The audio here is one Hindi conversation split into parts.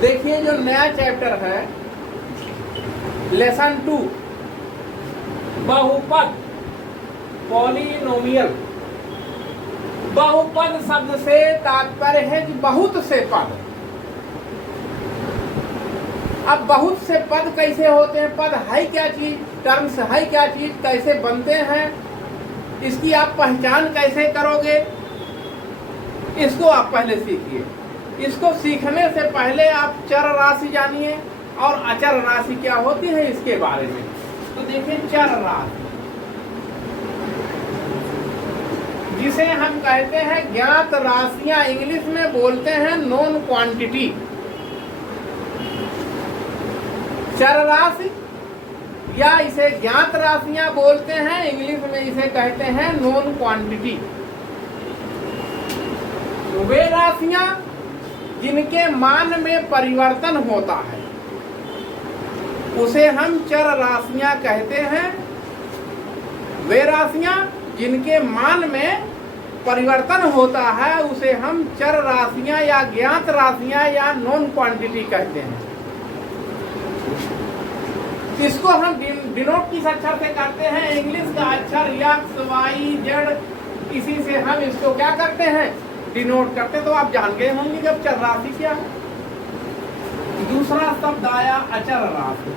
देखिए जो नया चैप्टर है लेसन 2 बहुपद पॉलिनोमियल। बहुपद शब्द से तात्पर्य है कि बहुत से पद। अब बहुत से पद कैसे होते हैं, पद है क्या चीज, टर्म्स है क्या चीज, कैसे बनते हैं, इसकी आप पहचान कैसे करोगे, इसको आप पहले सीखिए। इसको सीखने से पहले आप चर राशि जानिए और अचर राशि क्या होती है इसके बारे में। तो देखिए चर राशि जिसे हम कहते हैं ज्ञात राशियां, इंग्लिश में बोलते हैं नोन क्वांटिटी। चर राशि या इसे ज्ञात राशियां बोलते हैं, इंग्लिश में इसे कहते हैं नोन क्वांटिटी। वे राशियां जिनके मान में परिवर्तन होता है उसे हम चर राशियां कहते हैं। वे राशियां जिनके मान में परिवर्तन होता है उसे हम चर राशियां या ज्ञात राशियां या नॉन क्वांटिटी कहते हैं। इसको हम डिनोट किस अक्षर से करते हैं, इंग्लिश का अक्षर एक्स वाई जेड, इसी से हम इसको क्या करते हैं, डिनोट करते। तो आप जान गए होंगे जब चर राशि क्या है। दूसरा शब्द आया अचर राशि।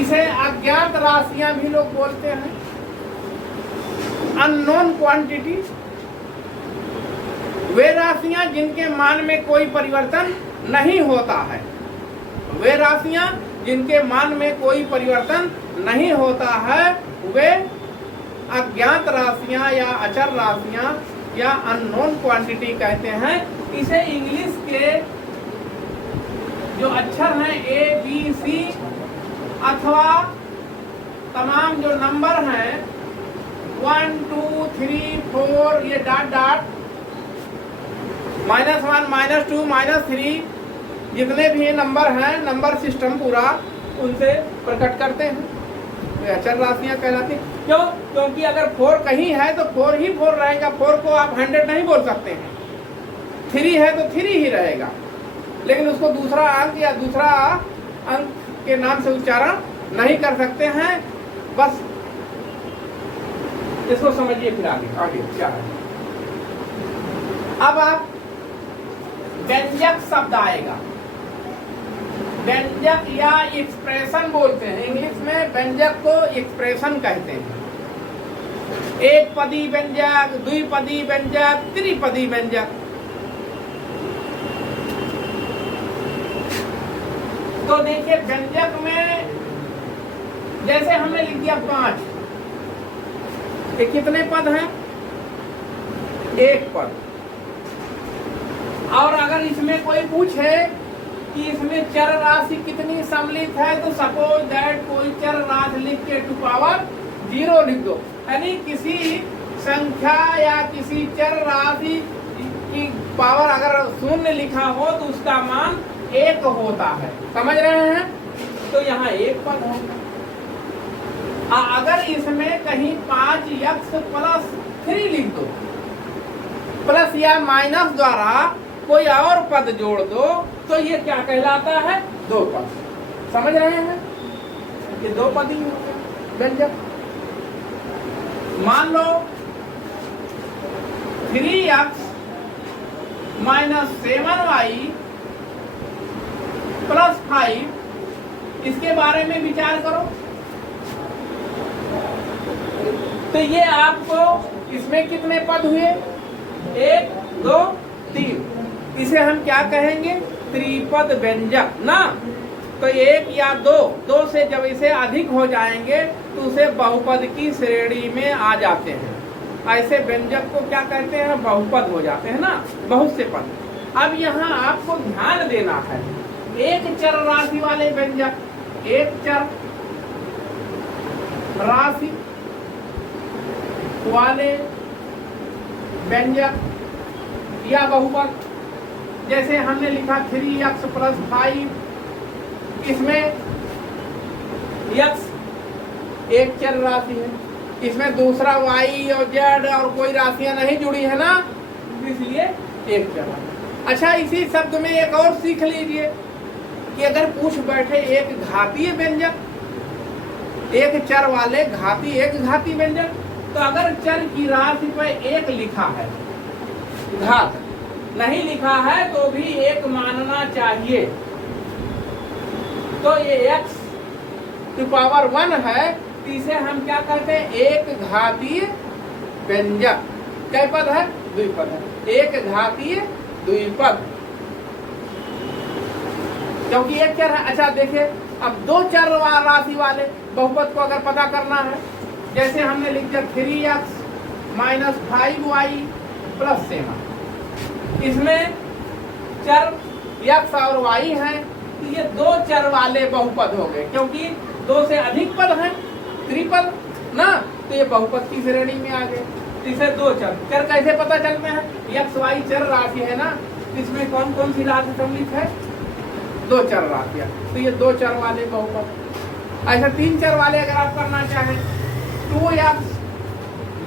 इसे अज्ञात राशियां भी लोग बोलते हैं, अननोन क्वांटिटी। वे राशियां जिनके मान में कोई परिवर्तन नहीं होता है, वे राशियां जिनके मान में कोई परिवर्तन नहीं होता है वे अज्ञात राशियां या अचर राशियां या अननोन क्वांटिटी कहते हैं। इसे इंग्लिश के जो अक्षर हैं ए बी सी अथवा तमाम जो नंबर हैं 1 2 3 4 ये डॉट डॉट -1 -2 -3 जितने भी नंबर हैं, नंबर सिस्टम पूरा उनसे प्रकट करते हैं, वे अचर राशियां कहलाती हैं। क्यों? क्योंकि अगर 4 कहीं है तो 4 ही 4 रहेगा। 4 को आप 100 नहीं बोल सकते हैं। 3 है तो 3 ही रहेगा, लेकिन उसको दूसरा अंक या दूसरा अंक के नाम से उच्चारण नहीं कर सकते हैं। बस इसको समझिए, फिर आगे क्या है। अब आप व्यंजक शब्द आएगा, व्यंजक या एक्सप्रेशन बोलते हैं। इंग्लिश में व्यंजक को एक्सप्रेशन कहते हैं। एक पदी व्यंजक, द्विपदी व्यंजक, त्रिपदी व्यंजक। तो देखिए व्यंजक में जैसे हमने लिख दिया 5, ये कितने पद हैं, एक पद। और अगर इसमें कोई पूछे कि इसमें चर राशि कितनी सम्मिलित है तो सपोज दैट कोई चर राशि लिख के 2 पावर 0 लिख दो, यानी किसी संख्या या किसी चर राशि की पावर अगर 0 लिखा हो तो उसका मान 1 होता है। समझ रहे हैं? तो यहाँ 1 पद होगा। अगर इसमें कहीं 5x + 3 लिख दो, प्लस या माइनस द्वारा कोई और पद जोड़ दो तो ये क्या कहलाता है, 2 पद। समझ रहे हैं? ये 2 पद ही होते हैं व्यंजक। मान लो 3x - 7y + 5, इसके बारे में विचार करो। तो ये आपको इसमें कितने पद हुए, 1 2 3। इसे हम क्या कहेंगे, त्रिपद व्यंजक ना। तो 1 या 2 से जब इसे अधिक हो जाएंगे तो उसे बहुपद की श्रेणी में आ जाते हैं। ऐसे व्यंजक को क्या कहते हैं, बहुपद हो जाते हैं ना, बहुत से पद। अब यहाँ आपको ध्यान देना है, एक चर राशि वाले व्यंजक, एक चर राशि वाले व्यंजक या बहुपद, जैसे हमने लिखा 3x + 5, इसमें x एक चर राशि है, इसमें दूसरा y और z और कोई राशियां नहीं जुड़ी है ना, इसलिए एक चर राशि। अच्छा, इसी शब्द में एक और सीख लीजिए कि अगर पूछ बैठे एक घातीय व्यंजक, एक चर वाले घाती एक घाती व्यंजक, तो अगर चर की राशि पर एक लिखा है, घात नहीं लिखा है तो भी एक मानना चाहिए। तो ये x टू पावर 1 है, तो इसे हम क्या कहते हैं? एक घातीय व्यंजक। कै पद है? द्विपद है। एक घातीय द्विपद, क्योंकि एक चर है। अच्छा देखिए, अब दो चर राशि वाले बहुपद को अगर पता करना है, जैसे हमने लिख दिया 3x माइनस 5y प्लस 7, इसमें चर x और y है, तो ये दो चर वाले बहुपद हो गए, क्योंकि दो से अधिक पद हैं, त्रिपद ना, तो ये बहुपद की श्रेणी में आ गए। इसे दो चर कैसे पता चलते हैं? x y चर राशि है ना, इसमें कौन कौन सी राशि सम्मिलित है? दो चर राशियां, तो ये दो चर वाले बहुपद। ऐसा तीन चर वाले अगर आप करना चाहें, 2x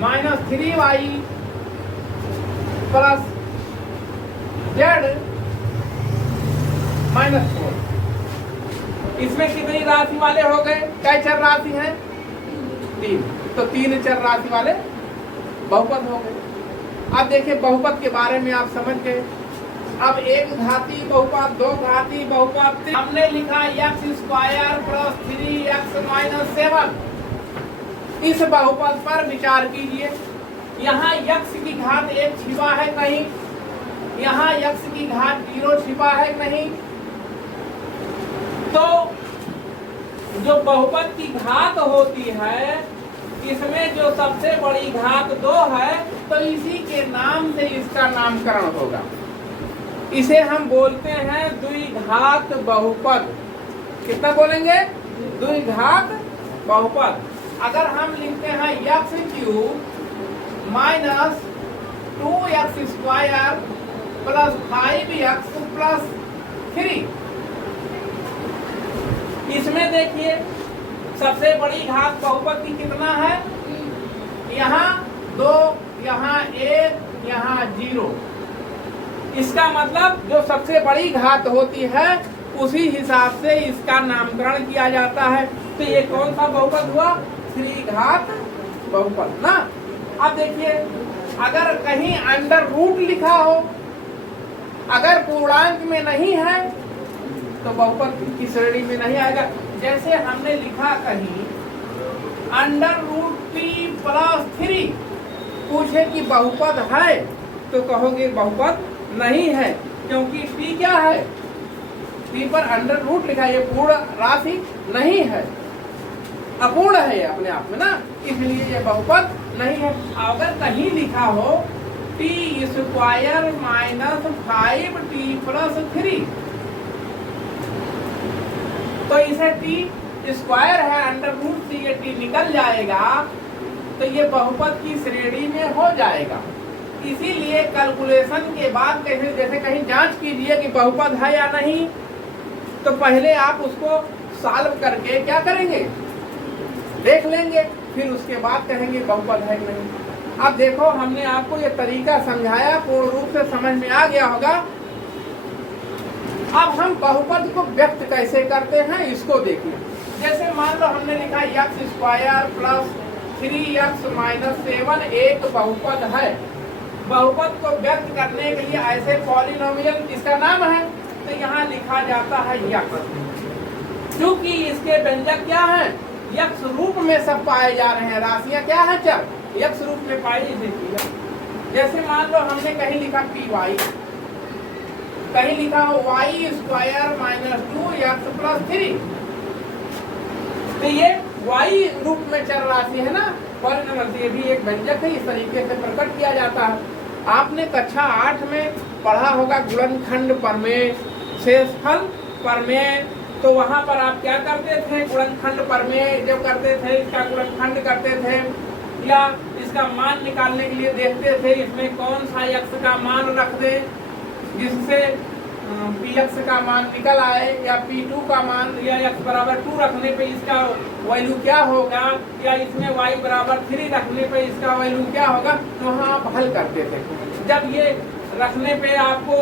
minus 3y plus z minus 4, इसमें कितनी राशि वाले हो गए? क्या चर राशि है? तीन, तो तीन चर राशि वाले बहुपद हो गए। अब देखिए, बहुपद के बारे में आप समझ गए। अब एक घाती बहुपद, दो घाती बहुपद, हमने लिखा x square plus 3x minus 7। इस बहुपद पर विचार कीजिए। यहाँ x की घात 1 छिपा है कहीं, यहाँ x की घात 0 छिपा है नहीं, तो जो बहुपद की घात होती है, इसमें जो सबसे बड़ी घात 2 है, तो इसी के नाम से इसका नामकरण होगा। इसे हम बोलते हैं द्विघात बहुपद। कितना बोलेंगे? द्विघात बहुपद। अगर हम लिखते हैं x³ minus 2x square plus 5x plus 3, इसमें देखिए सबसे बड़ी घात बहुपद की कितना है? यहाँ 2, यहाँ 1, यहाँ 0। इसका मतलब जो सबसे बड़ी घात होती है उसी हिसाब से इसका नामकरण किया जाता है। तो ये कौन सा बहुपद हुआ? त्रिघात बहुपद ना। अब देखिए, अगर कहीं अंडर रूट लिखा हो, अगर पूर्णांक में नहीं है तो बहुपद की श्रेणी में नहीं आएगा। जैसे हमने लिखा कहीं √p प्लस 3, पूछे कि बहुपद है तो कहोगे बहुपद नहीं है, क्योंकि p क्या है? p पर अंडर रूट लिखा है, ये पूर्ण राशि नहीं है, अपूर्ण है ये अपने आप में ना, इसलिए ये बहुपद नहीं है। अगर कहीं लिखा हो t square minus 5t plus 3, तो इसे t स्क्वायर है, अंडर रूट से ये t निकल जाएगा, तो ये बहुपद की श्रेणी में हो जाएगा। इसीलिए कैलकुलेशन के बाद जैसे कहीं जांच कीजिए कि बहुपद है या नहीं, तो पहले आप उसको सॉल्व करके क्या करेंगे? देख लेंगे, फिर उसके बाद कहेंगे बहुपद है कि नहीं। अब देखो, हमने आपको ये तरीका समझाया, पूर्ण रूप से समझ में आ गया होगा। अब हम बहुपद को व्यक्त कैसे करते हैं इसको देखिए। जैसे मान लो हमने लिखा x square plus 3x minus 7 एक बहुपद है। बहुपद को व्यक्त करने के लिए ऐसे पॉलिनोमियल इसका नाम है, तो यहाँ लिखा जाता है x, क्योंकि इसके व्यंजक क्या है? x रूप में सब पाए जा रहे हैं, राशियां क्या है? चर x रूप में पाई जाती है। जैसे मान लो हमने कहीं लिखा py, कहीं लिखा हो y square minus 2x plus 3, तो ये y रूप में चर राशि है ना, पॉलिनोमियल। ये भी एक व्यंजक है, इस तरीके से प्रकट किया जाता है। आपने कक्षा 8 में पढ़ा होगा गुणनखंड प्रमेय, शेषफल प्रमेय, तो वहां पर आप क्या करते थे? गुणनखंड प्रमेय जब करते थे, इसका गुणनखंड करते थे या इसका मान निकालने के लिए देखते थे, इसमें कौन सा x का मान रख दे जिससे px का मान निकल आए, या p2 का मान, या x बराबर 2 रखने पे इसका वैल्यू क्या होगा, या इसमें y बराबर 3 रखने पे इसका वैल्यू क्या होगा, तो वहाँ आप हल करते थे। जब ये रखने पे आपको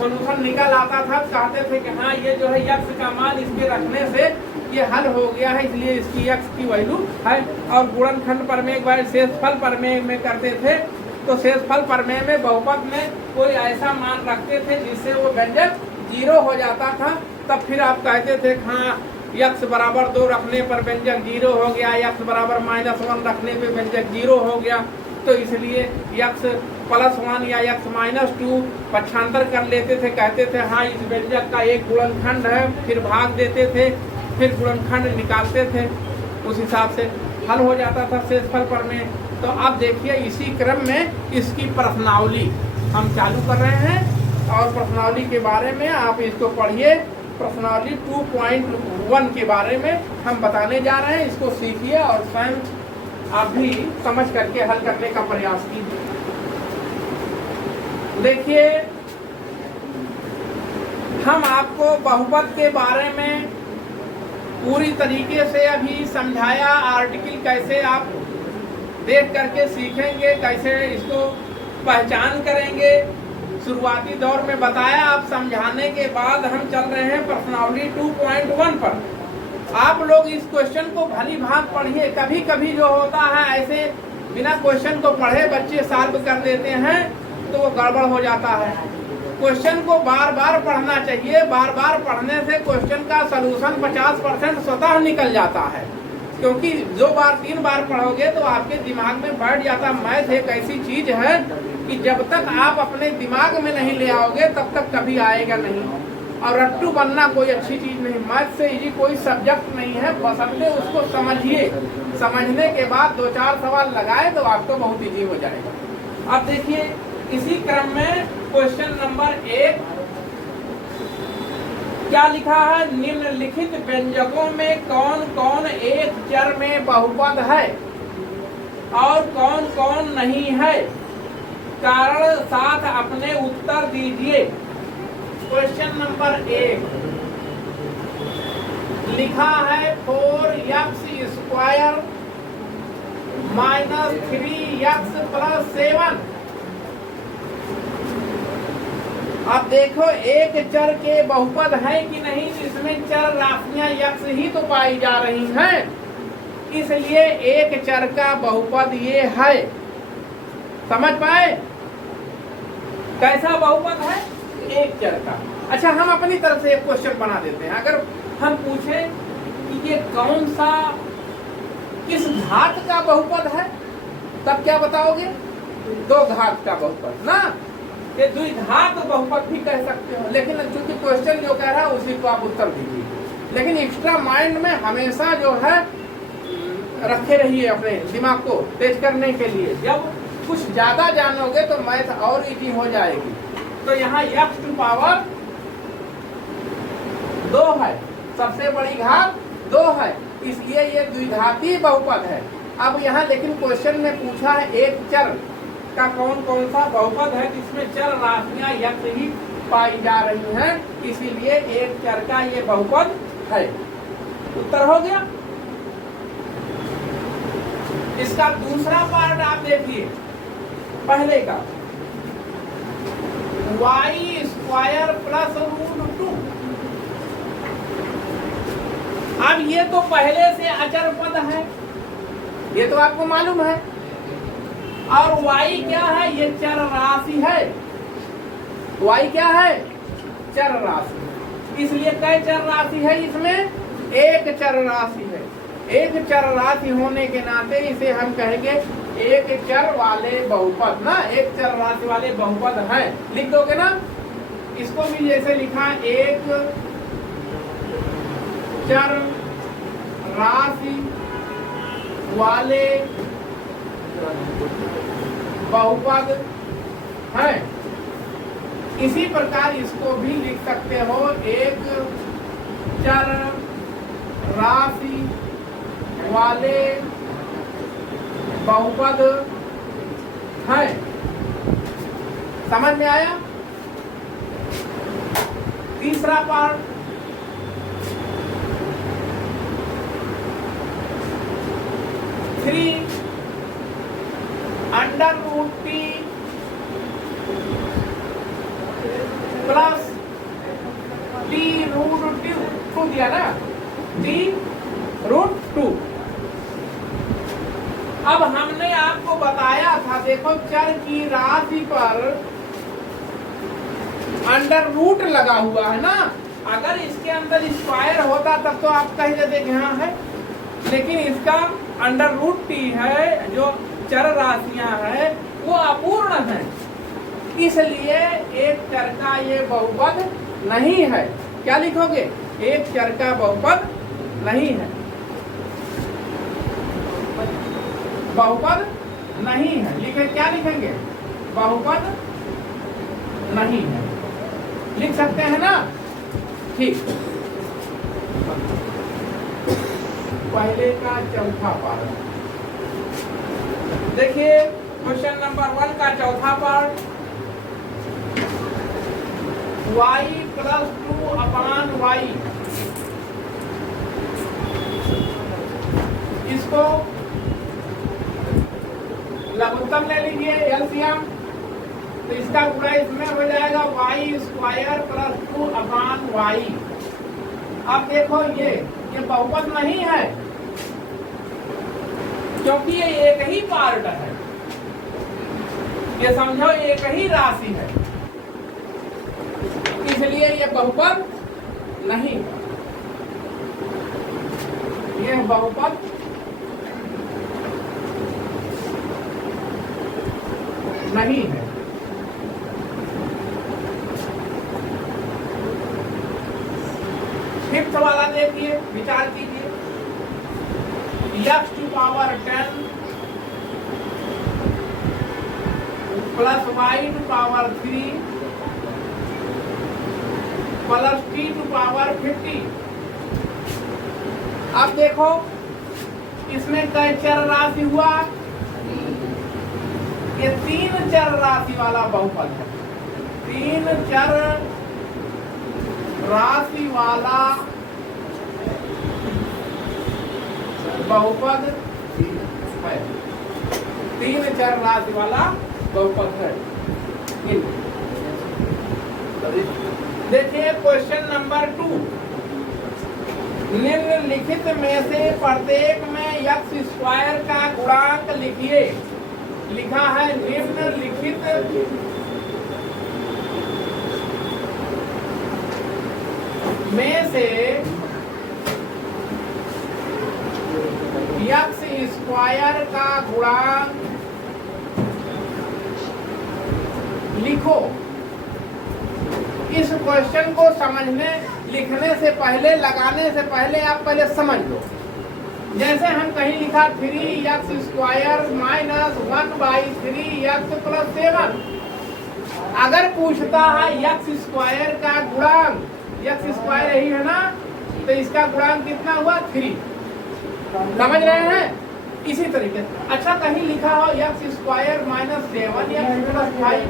सोल्यूशन निकल आता था, कहते थे कि हाँ ये जो है यक्स का मान इसके रखने से ये हल हो गया है, इसलिए इसकी यक्स की वैल्यू है। और गुणनखंड प्रमेय व शेषफल प्रमेय में करते थे, तो शेषफल प्रमेय में बहुपद में कोई ऐसा मान रखते थे जिससे वो व्यंजक 0 हो जाता था, तब फिर आप कहते थे हाँ यक्स बराबर 2 रखने पर व्यंजक 0 हो गया, यक्स बराबर -1 रखने पे व्यंजक 0 हो गया। तो इसलिए यक्स +1 या यक्स -2 पक्षांतर कर लेते थे, कहते थे हाँ इस व्यंजक का एक गुणनखंड है, फिर भाग देते थे, फिर गुणनखंड निकालते थे, उस हिसाब से हल हो जाता था शेषफल प्रमेय। तो अब देखिए इसी क्रम में इसकी प्रश्नावली हम चालू कर रहे हैं और प्रश्नावली के बारे में आप इसको पढ़िए। प्रश्नावली 2.1 के बारे में हम बताने जा रहे हैं, इसको सीखिए और स्वयं आप भी समझ करके हल करने का प्रयास कीजिए। देखिए हम आपको बहुपद के बारे में पूरी तरीके से अभी समझाया, आर्टिकल कैसे आप देख करके सीखेंगे, कैसे इसको पहचान करेंगे, शुरुआती दौर में बताया। आप समझाने के बाद हम चल रहे हैं प्रश्नावली 2.1 पर। आप लोग इस क्वेश्चन को भली भांत पढ़िए। कभी कभी जो होता है ऐसे बिना क्वेश्चन को पढ़े बच्चे सॉल्व कर देते हैं तो वो गड़बड़ हो जाता है। क्वेश्चन को बार बार पढ़ना चाहिए, बार बार पढ़ने से क्वेश्चन का सलूशन 50% स्वतः निकल जाता है, क्योंकि 2 बार 3 बार पढ़ोगे तो आपके दिमाग में बैठ जाता। मैथ एक ऐसी चीज है कि जब तक आप अपने दिमाग में नहीं ले आओगे तब तक कभी आएगा नहीं। और रट्टू बनना कोई अच्छी चीज नहीं, मैथ से इजी कोई सब्जेक्ट नहीं है, बशर्ते उसको समझिए। समझने के बाद 2-4 सवाल लगाए तो आपको बहुत इजी हो जाएगा। अब देखिए इसी क्रम में क्वेश्चन नंबर 1 क्या लिखा है, निम्नलिखित व्यंजकों में कौन कौन एक चर में बहुपद है और कौन कौन नहीं है, कारण साथ अपने उत्तर दीजिए। क्वेश्चन नंबर 1 लिखा है 4x² - 3x + 7। अब देखो एक चर के बहुपद है कि नहीं, इसमें चर राशियां यक्स ही तो पाई जा रही हैं, इसलिए एक चर का बहुपद ये है। समझ पाए कैसा बहुपद है एक चर का। अच्छा हम अपनी तरफ से एक क्वेश्चन बना देते हैं। अगर हम पूछे कि ये कौन सा किस घात का बहुपद है, तब क्या बताओगे? 2 घात का बहुपद ना, ये द्विघात बहुपद भी कह सकते हो। लेकिन चूंकि क्वेश्चन जो कह रहा है उसी को आप उत्तर दीजिए। लेकिन एक्स्ट्रा माइंड में हमेशा जो है रखे रहिए, अपने दिमाग को तेज करने के लिए। जब कुछ ज्यादा जानोगे तो मैथ और इजी हो जाएगी। तो यहाँ x⁴ 2 है, सबसे बड़ी घात 2 है, इसलिए ये द्विघाती बहुपद है। अब यहाँ लेकिन क्वेश्चन में पूछा है एक चर का कौन कौन सा बहुपद है जिसमें चर राशियां यक्स ही पाई जा रही हैं, इसीलिए एक चर का ये बहुपद है। उत्तर हो गया। इसका दूसरा पार्ट आप देखिए, पहले का y² + √2। अब ये तो पहले से अचर पद है, ये तो आपको मालूम है। और y क्या है? ये चर राशि है। y क्या है? चर राशि। इसलिए कै चर राशि है? इसमें एक चर राशि है। एक चर राशि होने के नाते इसे हम कहेंगे एक चर वाले बहुपद ना, एक चर राशि वाले बहुपद है। लिख दोगे ना, इसको भी जैसे लिखा एक चर राशि वाले बहुपद है, इसी प्रकार इसको भी लिख सकते हो एक चर राशि वाले बहुपद है। समझ में आया? तीसरा part √3 √t plus T root two दिया ना, टी रूट टू। अब हमने आपको बताया था, देखो चर की राशि पर अंडर रूट लगा हुआ है ना, अगर इसके अंदर स्क्वायर होता तब तो आप कह देते कि हाँ है, लेकिन इसका अंडर रूट टी है, जो चर राशियां है वो अपूर्ण है, इसलिए एक चर का ये बहुपद नहीं है। क्या लिखोगे? एक चर का बहुपद नहीं है, बहुपद नहीं है। लिखे, क्या लिखेंगे? बहुपद नहीं है, लिख सकते हैं ना? ठीक। पहले का चौथा पार्ट देखिए, क्वेश्चन नंबर 1 का चौथा पार्ट, y प्लस 2 अपान y, इसको लघुत्तम ले लीजिए एलसीएम, तो इसका गुणा इसमें हो जाएगा y स्क्वायर प्लस 2 अपान y। अब देखो ये बहुपद नहीं है, क्योंकि ये एक ही पार्ट है, ये समझो एक ही राशि है, इसलिए ये बहुपद नहीं है, ये बहुपद नहीं है। फिफ्थ वाला देखिए, विचार कीजिए, x to power 10 plus y to power 3 plus t to power 50। अब देखो इसमें कई चर राशि हुआ, ये 3 चर राशि वाला बहुपद है, 3 चर राशि वाला बहुपद है, 3 चर राशि वाला बहुपद है। देखिए क्वेश्चन नंबर 2, निम्नलिखित में से प्रत्येक में x स्क्वायर का गुणांक लिखिए। लिखा है निम्नलिखित में से x स्क्वायर का गुणांक लिखो। इस क्वेश्चन को समझने, लिखने से पहले, लगाने से पहले आप पहले समझ लो। जैसे हम कहीं लिखा 3x square minus 1/3x plus 7, अगर पूछता है x स्क्वायर का गुणांक, x स्क्वायर यही है ना, तो इसका गुणांक कितना हुआ? 3। समझ रहे हैं? इसी तरीके से अच्छा कहीं लिखा हो x square minus 7x plus 5,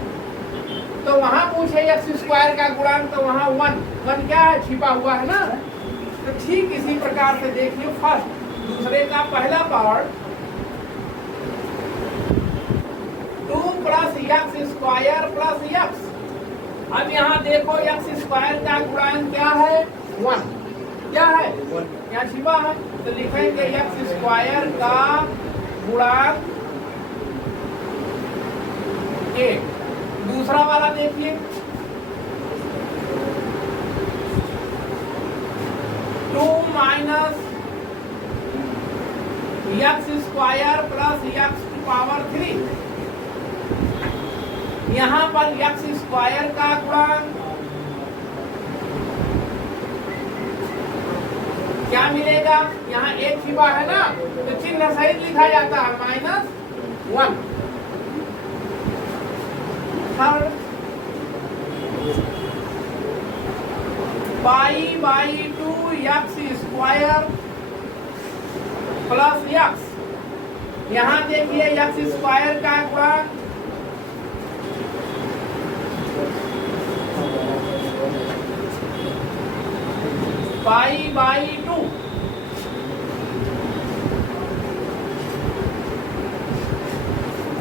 तो वहां पूछे x स्क्वायर का गुणांक, तो वहां 1 क्या है? छिपा हुआ है ना। तो ठीक इसी प्रकार से देखिए, फर्स्ट दूसरे का पहला part 2 plus x square plus x। अब यहाँ देखो x स्क्वायर का गुणांक क्या है? 1। क्या है? यहाँ छिपा है, तो लिखेंगे x स्क्वायर का गुणांक 1। दूसरा वाला देखिए, 2 minus x square plus x to power 3। यहाँ पर x स्क्वायर का गुणांक क्या मिलेगा? यहाँ 1 छिपा है ना, तो चिन्ह सहित लिखा जाता है -1। Third, π/2 x square plus x। यहाँ देखिए x स्क्वायर का गुणांक π/2।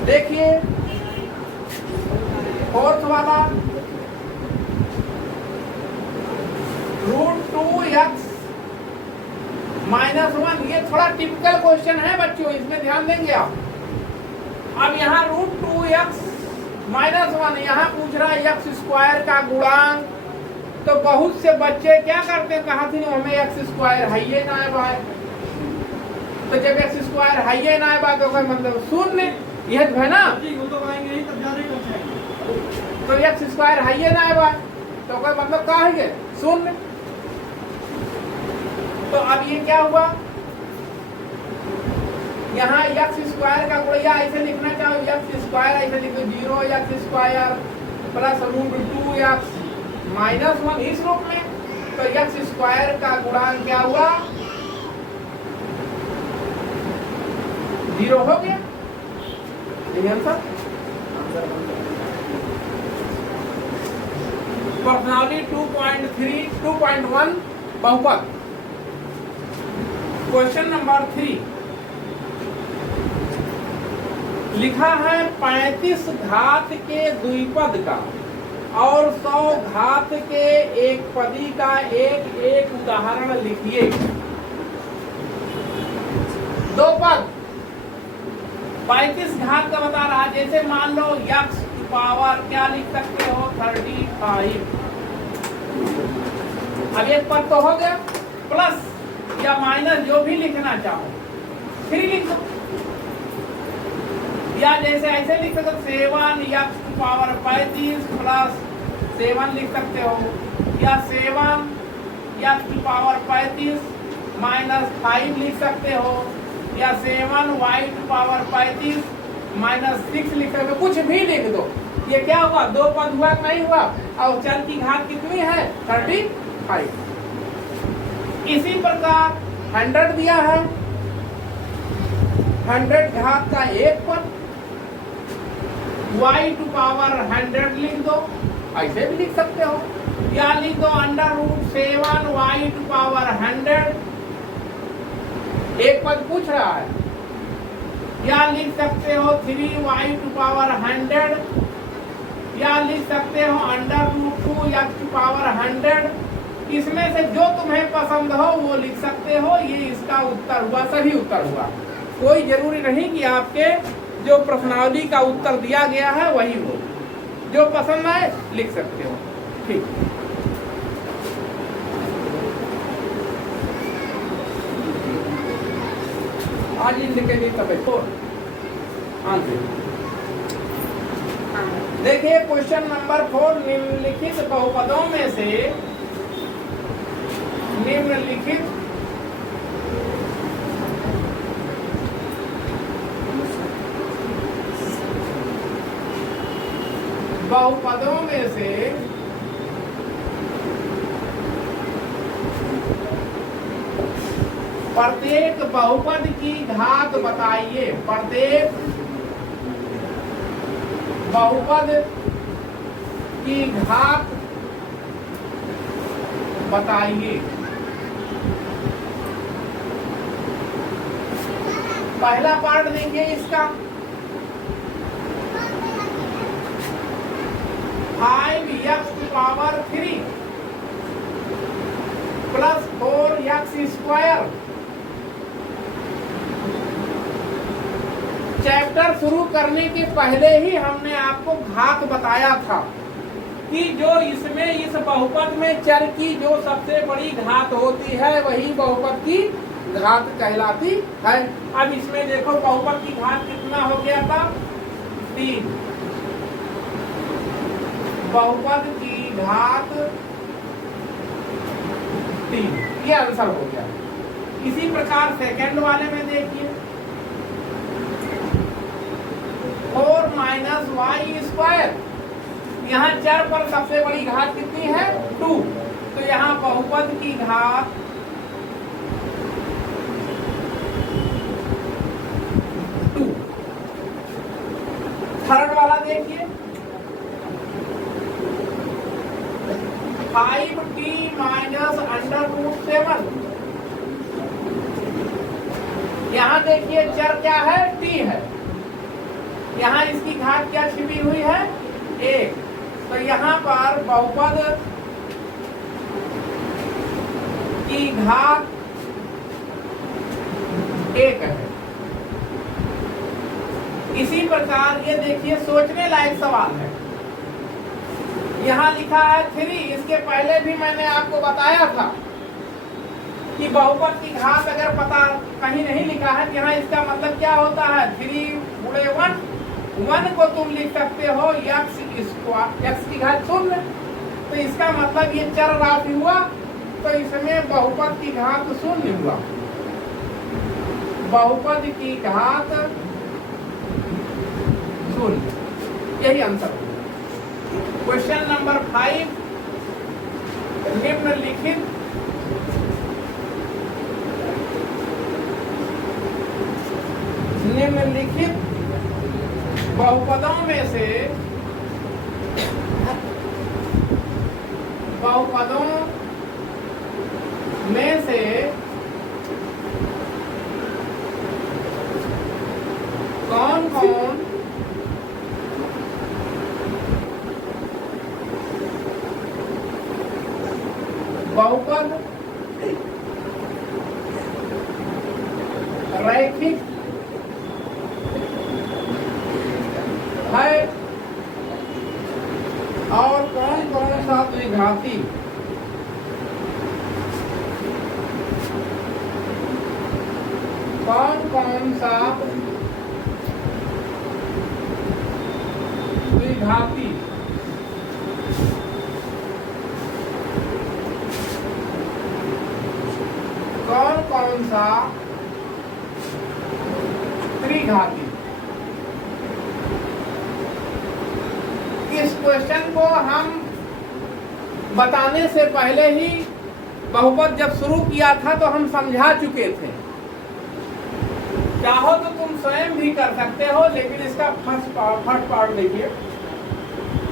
देखिए फोर्थ वाला टिपिकल क्वेश्चन है बच्चों, इसमें ध्यान देंगे आप। अब यहाँ √2x -1 यहाँ पूछ रहा है x स्क्वायर का गुणांक। तो बहुत से बच्चे क्या करते हैं, कहा थी हमें x स्क्वायर है ये ना है भाई। तो जब x स्क्वायर है ये ना है भाई तो मतलब शून्य, यह है ना। तो x स्क्वायर है ये ना है भाई तो कोई मतलब क्या है शून्य। तो अब ये क्या हुआ, यहाँ x स्क्वायर का गुणा ऐसे लिखना चाहो, x स्क्वायर ऐसे लिखो 0x स्क्वायर प्लस √2x -1 इस रूप में। तो x स्क्वायर का गुणांक क्या हुआ 0 हो गया। आंसर पर्सनालिटी 2.1 बहुपद। क्वेश्चन नंबर 3 लिखा है 35 घात के द्विपद का और 100 घात के एक पदी का एक उदाहरण लिखिए। दो पद 35 घात का बता रहा है। जैसे मान लो x पावर क्या लिख सकते हो 35। अब एक पद तो हो गया, प्लस या माइनस जो भी लिखना चाहो फिर लिख दो, या जैसे ऐसे लिख सकते 7x पावर 35 प्लस 7 लिख सकते हो, या 7x पावर 35 -5 लिख सकते हो, या 7y पावर 35 -6 लिख सकते हो। कुछ भी लिख दो। ये क्या हुआ, दो पद हुआ नहीं हुआ, और चर की घात कितनी है 35। इसी प्रकार 100 दिया है, 100 घात का एक पद y टू पावर 100 लिख दो, ऐसे भी लिख सकते हो, या लिख दो √7y टू पावर 100 एक पद पूछ रहा है, या लिख सकते हो 3y टू पावर 100, या लिख सकते हो √2x टू पावर 100। इसमें से जो तुम्हें पसंद हो वो लिख सकते हो। ये इसका उत्तर हुआ, सही उत्तर हुआ। कोई जरूरी नहीं कि आपके जो प्रश्नावली का उत्तर दिया गया है वही हो, जो पसंद आए लिख सकते हो। ठीक, आज इनके लिए तब आंसर देखिए। क्वेश्चन नंबर 4 निम्नलिखित बहुपदों में से निम्नलिखित बहुपदों में से प्रत्येक बहुपद की घात बताइए। प्रत्येक बहुपद की घात बताइए। पहला पार्ट देखिए इसका, 5x power 3 plus 4x square. Chapter शुरू करने के पहले ही हमने आपको घात बताया था कि जो इसमें इस बहुपद में चर की जो सबसे बड़ी घात होती है वही बहुपद की घात कहलाती है। अब इसमें देखो बहुपद की घात कितना हो गया था 3, बहुपद की घात 3, ये आंसर हो गया। इसी प्रकार सेकंड वाले में देखिए 4 - y स्क्वायर। यहाँ चर पर सबसे बड़ी घात कितनी है 2, तो यहाँ बहुपद की घात 2। थर्ड वाला देखिए 5t -√7। यहाँ देखिए चर क्या है t है, यहाँ इसकी घात क्या छिपी हुई है 1। तो यहाँ पर बहुपद की घात एक है। इसी प्रकार ये देखिए सोचने लायक सवाल है। यहाँ लिखा है 3, इसके पहले भी मैंने आपको बताया था कि बहुपद की घात अगर पता कहीं नहीं लिखा है, यहाँ इसका मतलब क्या होता है, 3 गुणे 1 को तुम लिख सकते हो x की घात 0। तो इसका मतलब ये चर राशि हुआ, तो इसमें बहुपद की घात 0 हुआ। बहुपद की घात 0, यही आंसर होगा। क्वेश्चन नंबर 5, निम्नलिखित बहुपदों में से कौन कौन बहुपद रैखिक है और कौन कौन सा द्विघाती कौन कौन सा त्रिघाती। इस क्वेश्चन को हम बताने से पहले ही बहुपद जब शुरू किया था तो हम समझा चुके थे। चाहो तो तुम स्वयं भी कर सकते हो, लेकिन इसका फर्स्ट पार्ट देखिए,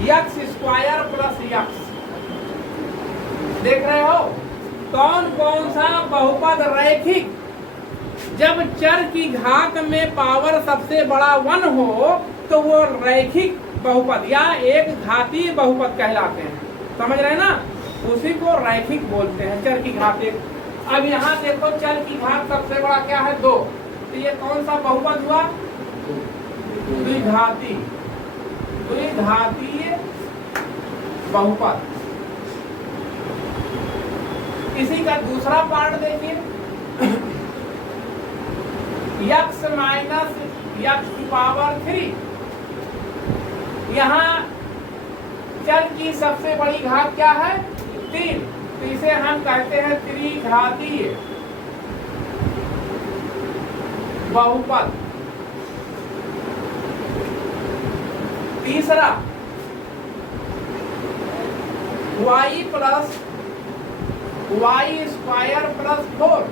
x² प्लस x। देख रहे हो कौन कौन सा बहुपद रैखिक, जब चर की घात में पावर सबसे बड़ा 1 हो तो वो रैखिक बहुपद या एक घातीय बहुपद कहलाते हैं। समझ रहे हैं ना, उसी को रैखिक बोलते हैं, चर की घात 1। अब यहाँ देखो चर की घात सबसे बड़ा क्या है, 2, तो ये कौन सा बहुपद हुआ, द्विघातीय बहुपद। इसी का दूसरा पार्ट देखिए, x माइनस x⁻3। यहाँ चर की सबसे बड़ी घात क्या है, 3, तो इसे हम कहते हैं त्रिघातीय बहुपद। तीसरा y प्लस y² प्लस 4।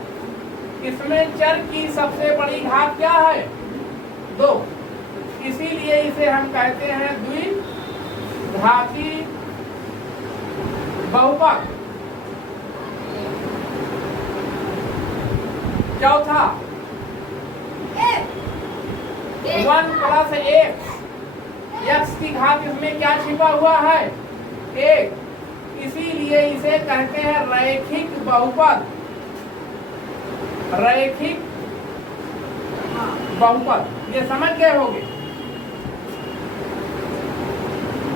इसमें चर की सबसे बड़ी घात क्या है, 2, इसीलिए इसे हम कहते हैं द्विघाती बहुपद। चौथा 1 प्लस x की घात इसमें क्या छिपा हुआ है, 1, इसीलिए इसे कहते हैं रैखिक बहुपद। ये समझ गए होंगे।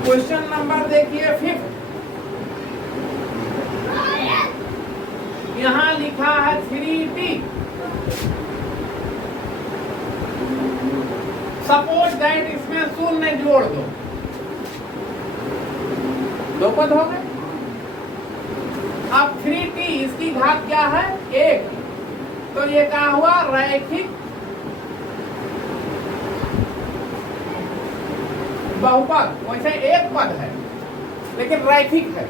क्वेश्चन नंबर देखिए 5, यहाँ लिखा है 3t। सपोज दैट इसमें 0 जोड़ दो पद हो गए। अब 3t इसकी घात क्या है, 1, तो ये क्या हुआ, रैखिक बहुपद। वैसे एक पद है लेकिन रैखिक है।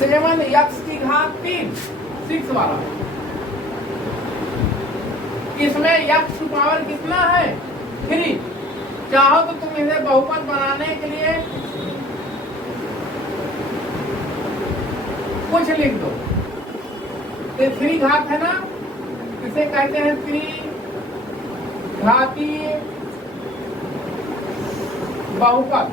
सेवन x की घात 3, 6 वाला। इसमें x की पावर कितना है, 3। चाहो तो तुम इसे बहुपद बनाने के लिए कुछ लिख दो। ये 3 घात है ना, इसे कहते हैं त्रिघातीय बहुपद।